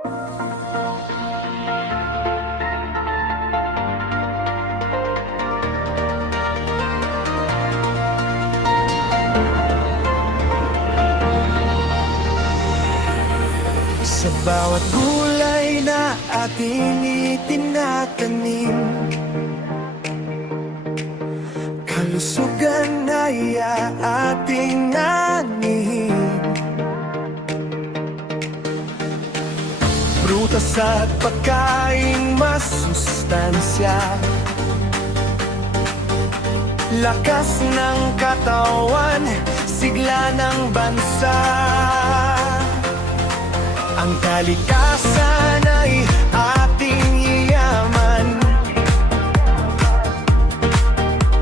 Sa bawat gulay na ating itinatanim, kalusugan ay ating anihin. Prutas at pagkaing masustansya, lakas ng katawan, sigla ng bansa. Ang kalikasan ay ating yaman,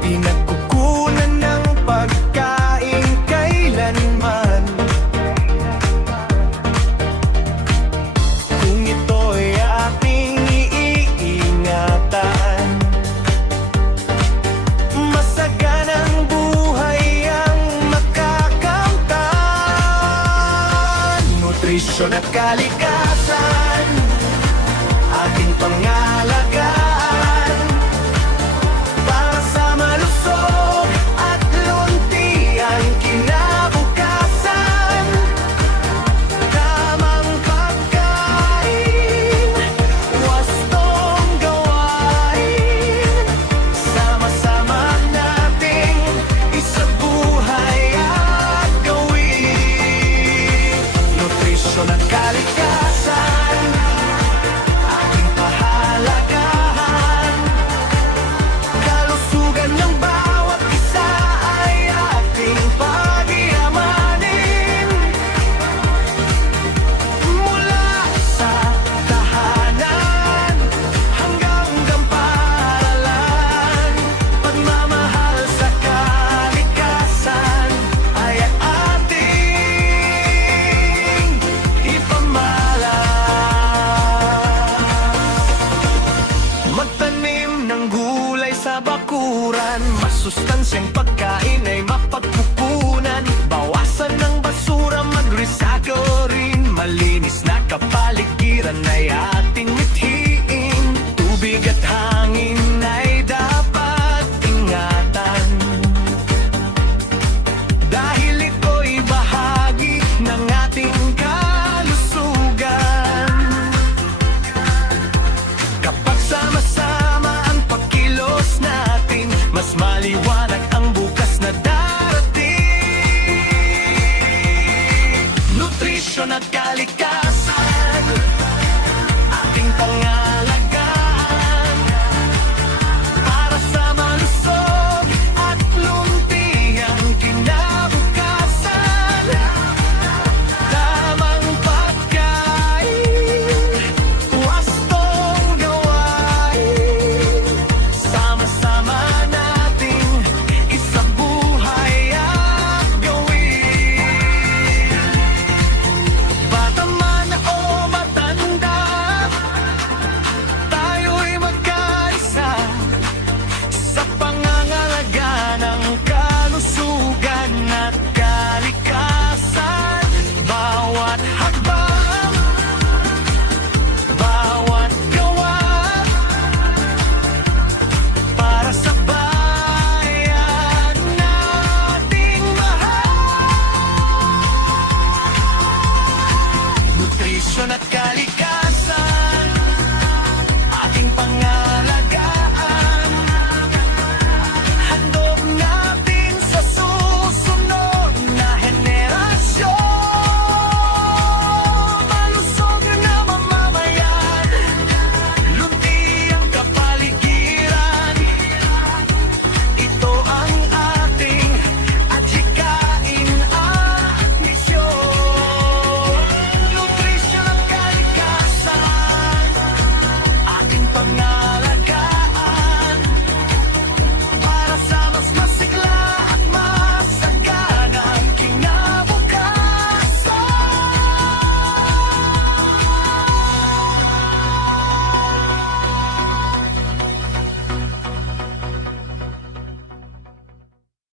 pinagkukunan ng pagkain kailanman. Kung ito'y ating iingatan, masaganang buhay ang makakamtan. Nutrisyon at kalikasan, ating pangalagaan, para sa malusog at luntiang kinabukasan. Tamang pagkain, wastong gawain, sama-sama nating isabuhay at gawin. Nutrisyon at kalikasan, ating pahalagahan, kalusugan ng bawat isa ay ating pagyamanin. Mula sa tahanan hanggang paaralan, pagmamahal sa kalikasan ay ating ipamalas. Magtanim ng gulay sa bakuran, masustansyang pagkain ay mapagkukunan. Bawasan ng basura, mag-recycle rin, malinis na kapaligiran ay ating mithiin. Tubig at hangin ay dapat ingatan, dahil ito'y bahagi ng ating kalusugan. Kapag sama-sama ang pagkilos natin, mas maliwanag ang bukas na darating. Nutrisyon at kalikasan, ating pangalagaan, para sa malusog at luntiang kinabukasan. Tamang pagkain, wastong gawain, sama-sama nating isabuhay at gawin. Bata man o matanda, tayo'y magkaisa sa pangangalaga ng kalusugan at kalikasan. Bawat hakbang, bawat gawa, para sa bayan nating mahal. Nutrisyon at kalikasan,